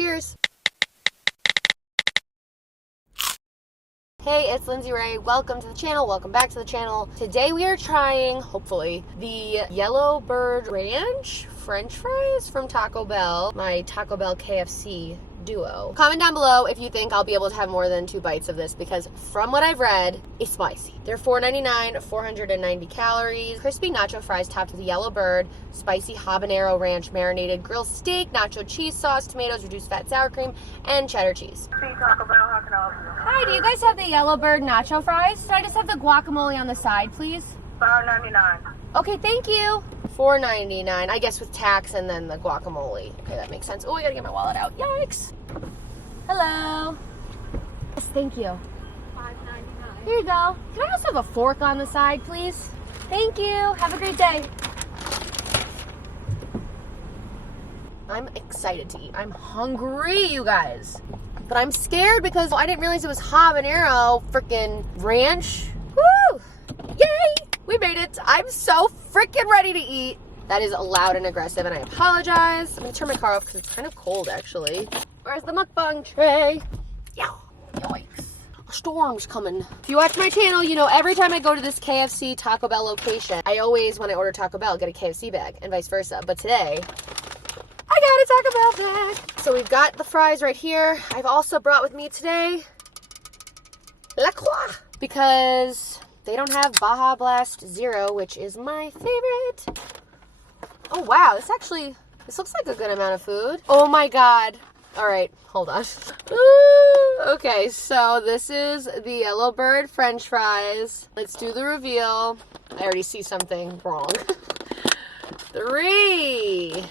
Cheers. Hey, it's Lindsay Ray. Welcome to the channel. Welcome back to the channel. Today we are trying, hopefully, the Yellowbird Ranch French fries from Taco Bell, my Taco Bell KFC duo. Comment down below if you think I'll be able to have more than 2 bites of this, because from what I've read, it's spicy. They're $4.99, 490 calories. Crispy nacho fries topped with Yellowbird, spicy habanero ranch marinated grilled steak, nacho cheese sauce, tomatoes, reduced fat sour cream, and cheddar cheese. Taco Bell, how can I help you? Hi, do you guys have the Yellowbird Nacho Fries? Can I just have the guacamole on the side, please? $5.99. Okay, thank you. $4.99, I guess with tax and then the guacamole. Okay, that makes sense. Oh, I gotta get my wallet out. Yikes. Hello. Yes, thank you. $5.99. Here you go. Can I also have a fork on the side, please? Thank you. Have a great day. I'm excited to eat. I'm hungry, you guys. But I'm scared because I didn't realize it was habanero freaking ranch. Woo! Yay! We made it. I'm so freaking ready to eat. That is loud and aggressive, and I apologize. I'm gonna turn my car off because it's kind of cold, actually. Where's the mukbang tray? Yeah. Yikes. A storm's coming. If you watch my channel, you know every time I go to this KFC Taco Bell location, I always, when I order Taco Bell, get a KFC bag, and vice versa. But today, I got a Taco Bell bag. So we've got the fries right here. I've also brought with me today La Croix, because they don't have Baja Blast Zero, which is my favorite. Oh wow, this looks like a good amount of food. Oh my god. All right, hold on. Ooh, okay, so this is the Yellowbird French fries. Let's do the reveal. I already see something wrong. 3,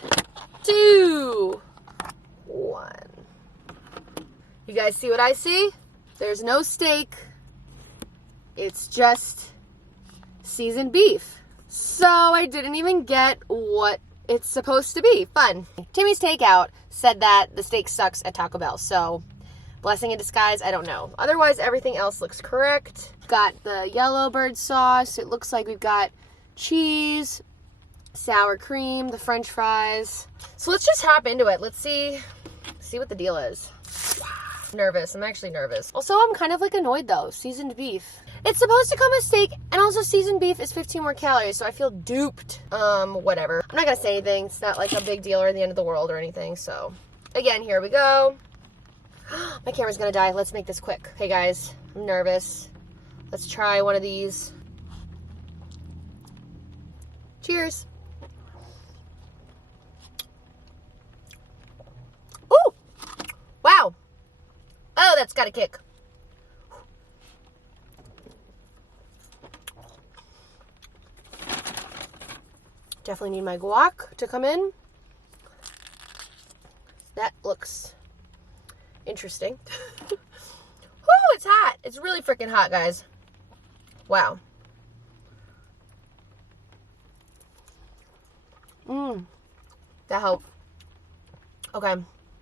2, 1. You guys see what I see? There's no steak. It's just seasoned beef. So I didn't even get what it's supposed to be. Fun. Timmy's Takeout said that the steak sucks at Taco Bell. So blessing in disguise, I don't know. Otherwise, everything else looks correct. Got the Yellowbird sauce. It looks like we've got cheese, sour cream, the French fries. So let's just hop into it. Let's see what the deal is. Nervous. I'm actually nervous. Also, I'm kind of like annoyed though. Seasoned beef. It's supposed to come with steak, and also seasoned beef is 15 more calories, so I feel duped. Whatever. I'm not gonna say anything. It's not like a big deal or the end of the world or anything, so. Again, here we go. My camera's gonna die. Let's make this quick. Hey guys, I'm nervous. Let's try one of these. Cheers. Ooh! Wow. Oh, that's got a kick. Definitely need my guac to come in. That looks interesting. Woo, it's hot. It's really freaking hot, guys. Wow. That helped. Okay.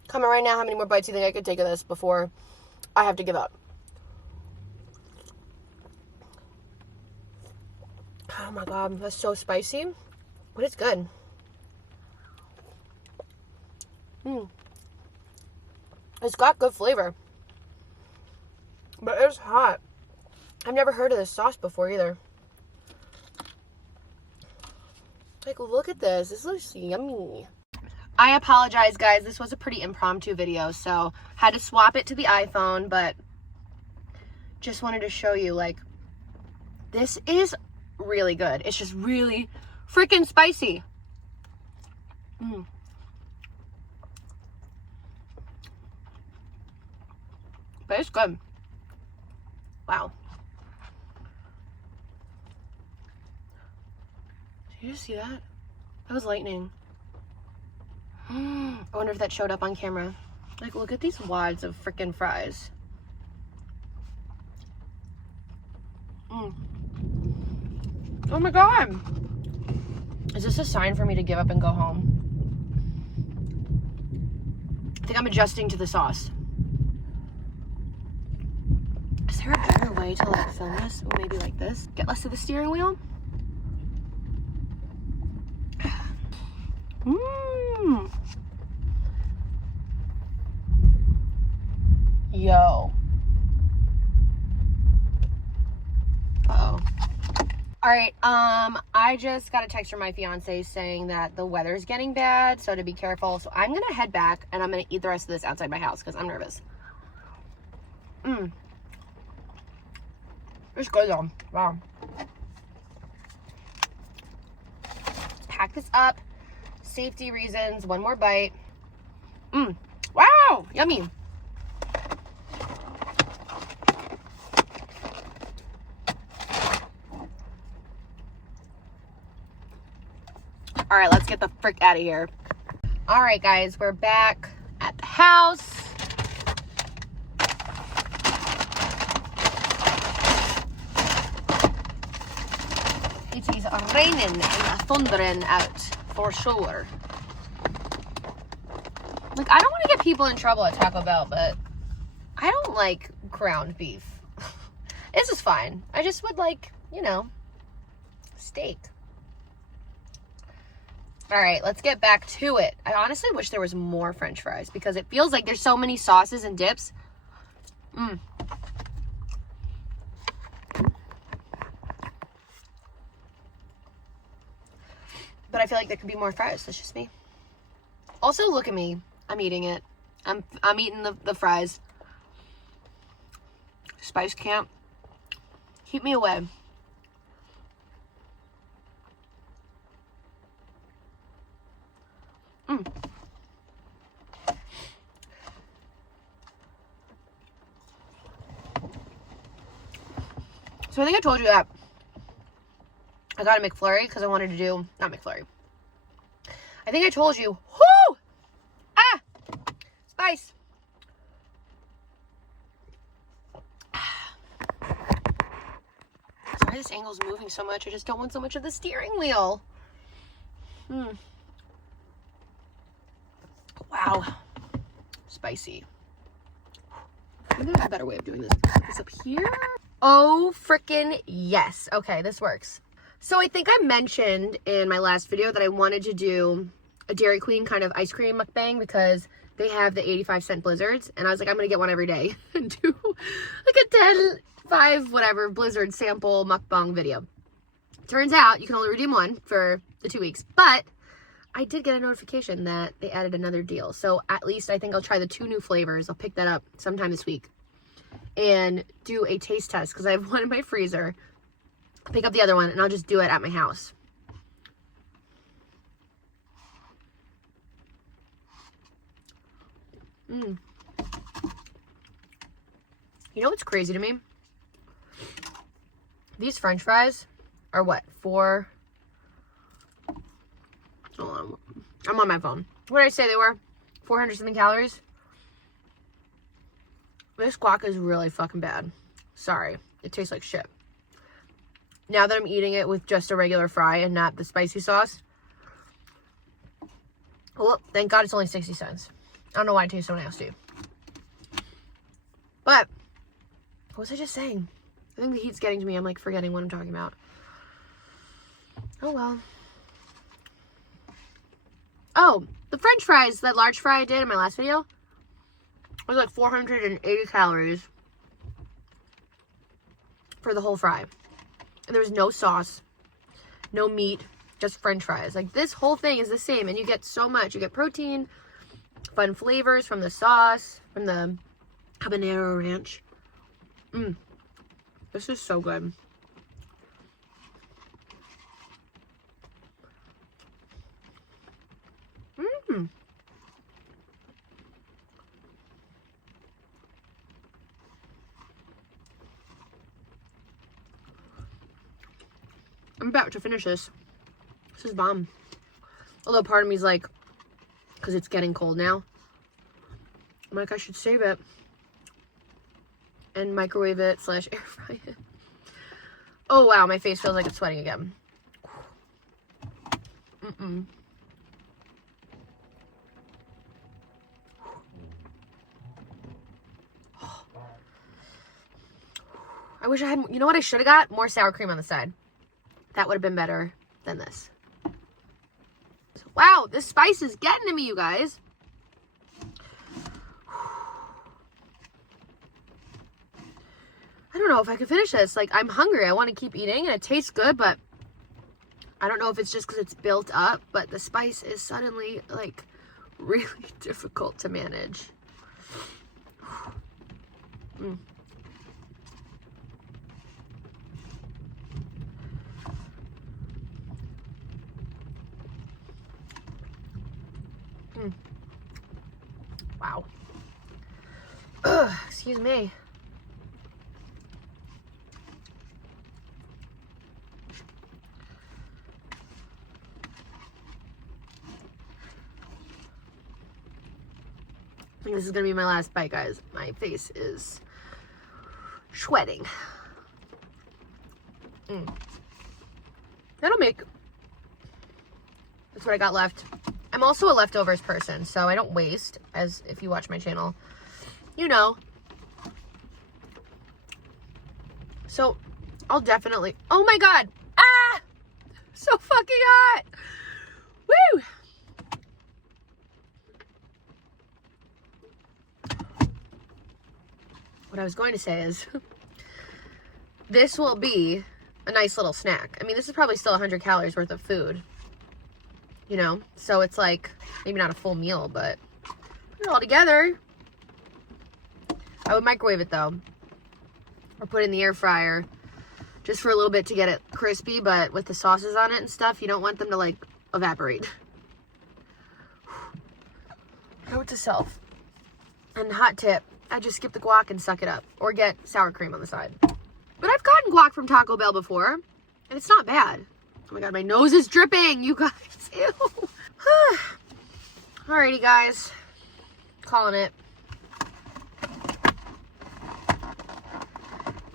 Comment right now how many more bites you think I could take of this before I have to give up. Oh my god, that's so spicy. But it's good. It's got good flavor. But it's hot. I've never heard of this sauce before either. Like, look at this. This looks yummy. I apologize, guys. This was a pretty impromptu video, so had to swap it to the iPhone, but just wanted to show you, like, this is really good. It's just really freaking spicy. But it's good. Wow. Did you see that? That was lightning. I wonder if that showed up on camera. Like, look at these wads of freaking fries. Oh my god. Is this a sign for me to give up and go home? I think I'm adjusting to the sauce. Is there a better way to like film this? Or maybe like this? Get less of the steering wheel? Yo. Uh-oh. Alright, I just got a text from my fiance saying that the weather's getting bad, so to be careful. So I'm gonna head back and I'm gonna eat the rest of this outside my house because I'm nervous. It's good though. Wow. Let's pack this up. Safety reasons. One more bite. Wow! Yummy. All right, let's get the frick out of here. All right, guys, we're back at the house. It is raining and thundering out for sure. Like, I don't want to get people in trouble at Taco Bell, but I don't like ground beef. This is fine. I just would like, you know, steak. All right, let's get back to it. I honestly wish there was more French fries because it feels like there's so many sauces and dips. But I feel like there could be more fries. That's just me. Also, look at me. I'm eating it. I'm eating the fries. Spice Camp. Keep me away. So I think I told you that I got a McFlurry because I wanted to do, not McFlurry. I think I told you, whoo! Ah! Spice. Sorry this angle's moving so much. I just don't want so much of the steering wheel. Wow. Spicy. Maybe there's a better way of doing this. This up here? Oh, freaking yes. Okay, this works. So I think I mentioned in my last video that I wanted to do a Dairy Queen kind of ice cream mukbang because they have the 85-cent blizzards. And I was like, I'm going to get one every day and do like a 10, 5, whatever, blizzard sample mukbang video. Turns out you can only redeem one for the 2 weeks. But I did get a notification that they added another deal. So at least I think I'll try the 2 new flavors. I'll pick that up sometime this week and do a taste test because I have one in my freezer. Pick up the other one and I'll just do it at my house. You know what's crazy to me? These French fries are what? Hold on. I'm on my phone. What did I say they were? 400 something calories? This guac is really fucking bad. Sorry. It tastes like shit. Now that I'm eating it with just a regular fry and not the spicy sauce. Well, thank God it's only 60 cents. I don't know why it tastes so nasty. But, what was I just saying? I think the heat's getting to me. I'm like forgetting what I'm talking about. Oh well. Oh, the French fries, that large fry I did in my last video, was like 480 calories for the whole fry. And there was no sauce, no meat, just French fries. Like, this whole thing is the same, and you get so much. You get protein, fun flavors from the sauce, from the habanero ranch. This is so good. I'm about to finish this. This is bomb. Although part of me is like, because it's getting cold now, I'm like, I should save it and microwave it / air fry it. Oh wow, my face feels like it's sweating again. I wish I had, you know what I should have got? More sour cream on the side. That would have been better than this. Wow, this spice is getting to me, you guys. I don't know if I can finish this. Like, I'm hungry. I want to keep eating, and it tastes good, but I don't know if it's just because it's built up, but the spice is suddenly, like, really difficult to manage. Mm. Mm. Wow. Ugh, excuse me. I think this is gonna be my last bite, guys. My face is sweating. That'll make. That's what I got left. I'm also a leftovers person, so I don't waste, as if you watch my channel, you know. So I'll definitely, oh my God. Ah, so fucking hot. Woo. What I was going to say is this will be a nice little snack. I mean, this is probably still 100 calories worth of food, you know? So it's like, maybe not a full meal, but put it all together. I would microwave it though, or put it in the air fryer just for a little bit to get it crispy, but with the sauces on it and stuff, you don't want them to like evaporate. Note to self. And hot tip, I just skip the guac and suck it up, or get sour cream on the side. But I've gotten guac from Taco Bell before, and it's not bad. Oh my God, my nose is dripping, you guys. Ew. Alrighty, guys. Calling it.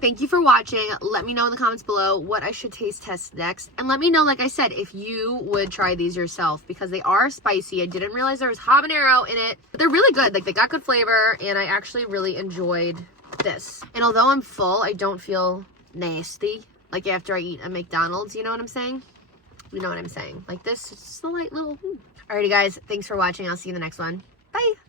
Thank you for watching. Let me know in the comments below what I should taste test next. And let me know, like I said, if you would try these yourself, because they are spicy. I didn't realize there was habanero in it, but they're really good. Like, they got good flavor, and I actually really enjoyed this. And although I'm full, I don't feel nasty like after I eat a McDonald's. You know what I'm saying? You know what I'm saying. Like this, it's just a light little. Alrighty, guys. Thanks for watching. I'll see you in the next one. Bye.